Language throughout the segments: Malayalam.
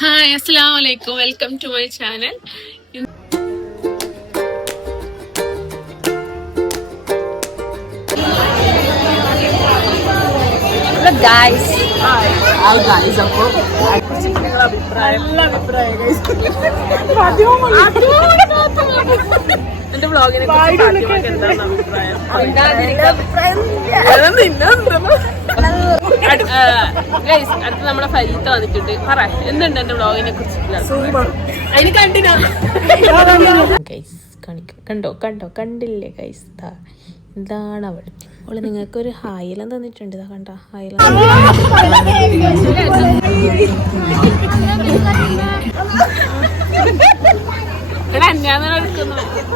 ഹായ്, അസ്സലാമു അലൈക്കും. Welcome to my channel. എന്റെ വ്ളോഗിനെ അടുത്ത് നമ്മളെ ഫരീത്ത വന്നിട്ടുണ്ട്. പറ, എന്തുണ്ട് എന്റെ വ്ളോഗിനെ കുറിച്ച്? അതിന് കണ്ടിനാ കണ്ടോ കണ്ടോ കണ്ടില്ലേ ഗൈസ്? എന്താണ് അവള് അവള് നിങ്ങൾക്കൊരു ഹായിലം തന്നിട്ടുണ്ട്. ഇതാ കണ്ട ഹായിലം.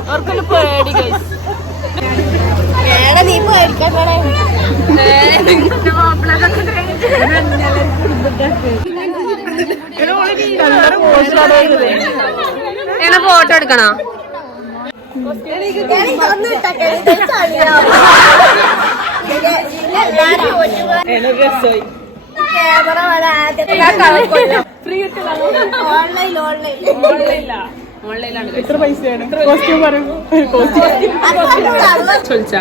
അവർക്കൊന്ന് പേടി ഗൈസ്. ഫോട്ടോ എടുക്കണോ? എത്ര പൈസയാണ് കോസ്റ്റ്യൂം പറയും? ചോദിച്ചാ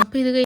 അപ്പൊ ഇത്